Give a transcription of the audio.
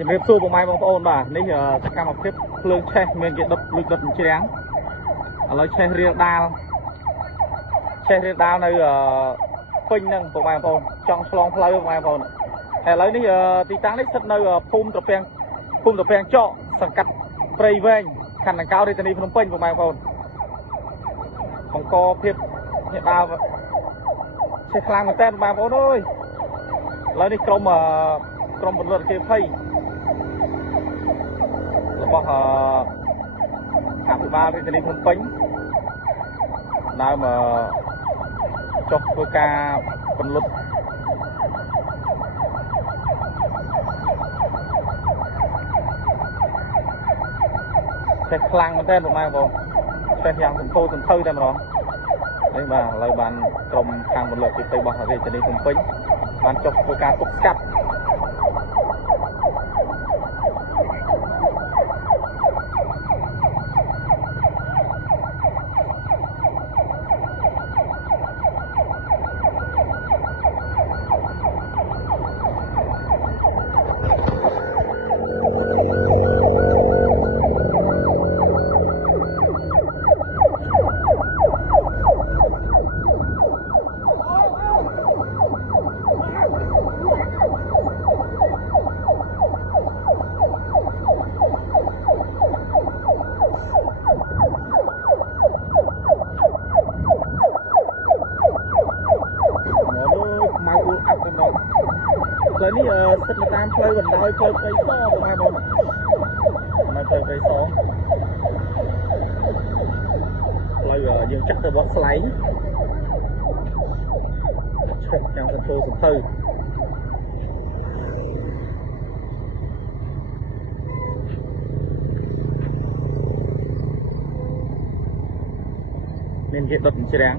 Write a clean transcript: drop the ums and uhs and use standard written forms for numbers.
ជំរាបសួរបងប្អូនបាទនេះសកម្មភាពភ្លើងឆេះមានគេដុតលុយដុតជ្រាំងឥឡូវឆេះរៀលដាលនៅពេញហ្នឹងបងប្អូនចង់ឆ្លងផ្លូវបងប្អូនឥឡូវនេះទីតាំងនេះស្ថិតនៅភូមិត្រពាំងចកសង្កាត់ព្រៃវែងខណ្ឌដង្កោរាជធានីភ្នំពេញបងប្អូនបង្កភាពញាក់ដាលឆេះខ្លាំងមែនតើបងប្អូនអើយឥឡូវនេះក្រុមពលរដ្ឋគេភ័យរបស់អភិបាលរាជធានីភ្នំពេញដើមចុះធ្វើការបន្លត់ឆេះខ្លាំងមែនតើបងប្អូនឆេះយ៉ាងសន្ធោសន្ធៅតែម្ដងនេះបាទឥឡូវបានក្រុមខាងពលរដ្ឋគេភ័យរបស់រាជធានីភ្នំពេញបានចុះធ្វើការទប់ស្កាត់ឥឡូវនេះស្ថិតនៅតាមផ្លូវបណ្ដោយផ្លូវព្រៃសបងប្អូនមកផ្លូវព្រៃសផ្លូវយើងចាក់ទៅវត្តស្លែងឆេះយ៉ាងសន្ធោសន្ធៅមានគេដុតជ្រាំង